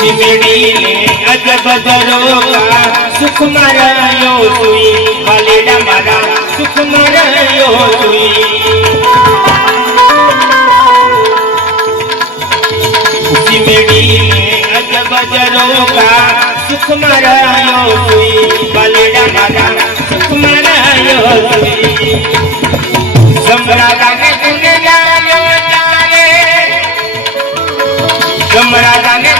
मेरी ने अजब दरोगा सुख मारायो तुई वालेडा मारा सुख मारायो तुई खुशी मेरी ने अजब दरोगा सुख मारायो तुई वालेडा मारा सुख मारायो तुई समरागा ने तूने जानो जाने समरागा ने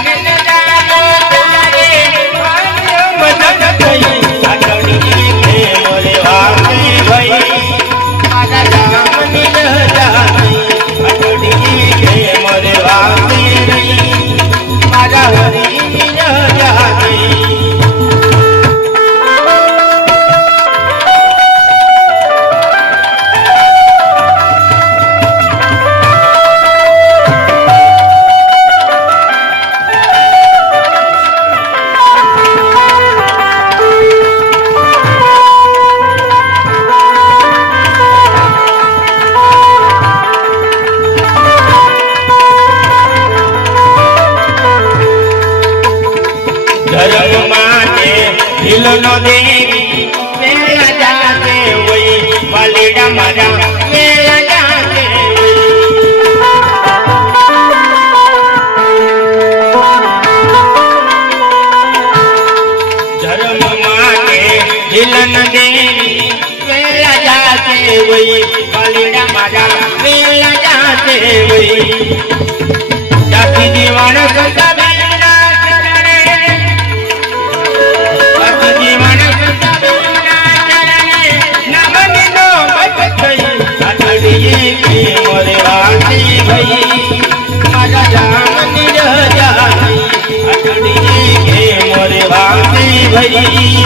नो देवी मेरा जाते वही वालेडा मारा मेरा जाते धर्म माते हिलन देवी मेरा जाते वही वालेडा मारा मेरा जाते वही जाति दीवाना संता भई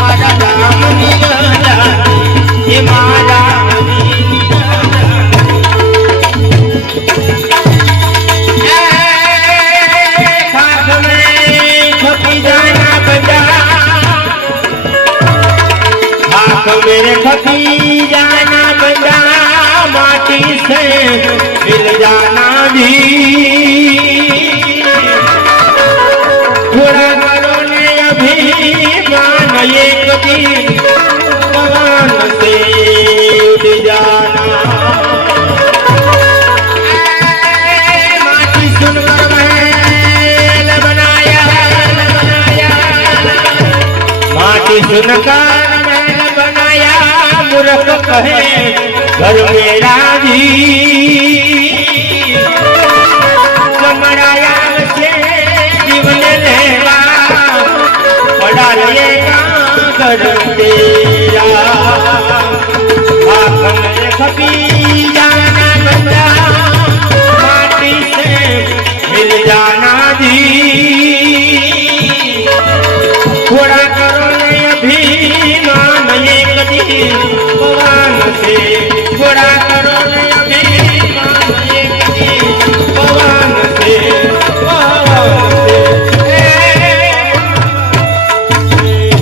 मारा राम निराला ये मारा खाक में खपी जाना बंदा खाक में खपी जाना बंदा माटी से मिल जाना भी थोड़ा ये कभी भगवान से उठ जाना माटी सुनकर महल बनाया माटी सुनकर महल बनाया मूर्ख कहे घर मेरा जी समराया से जीवन लेवा पड़ा रहेगा तेरा आँख में खपी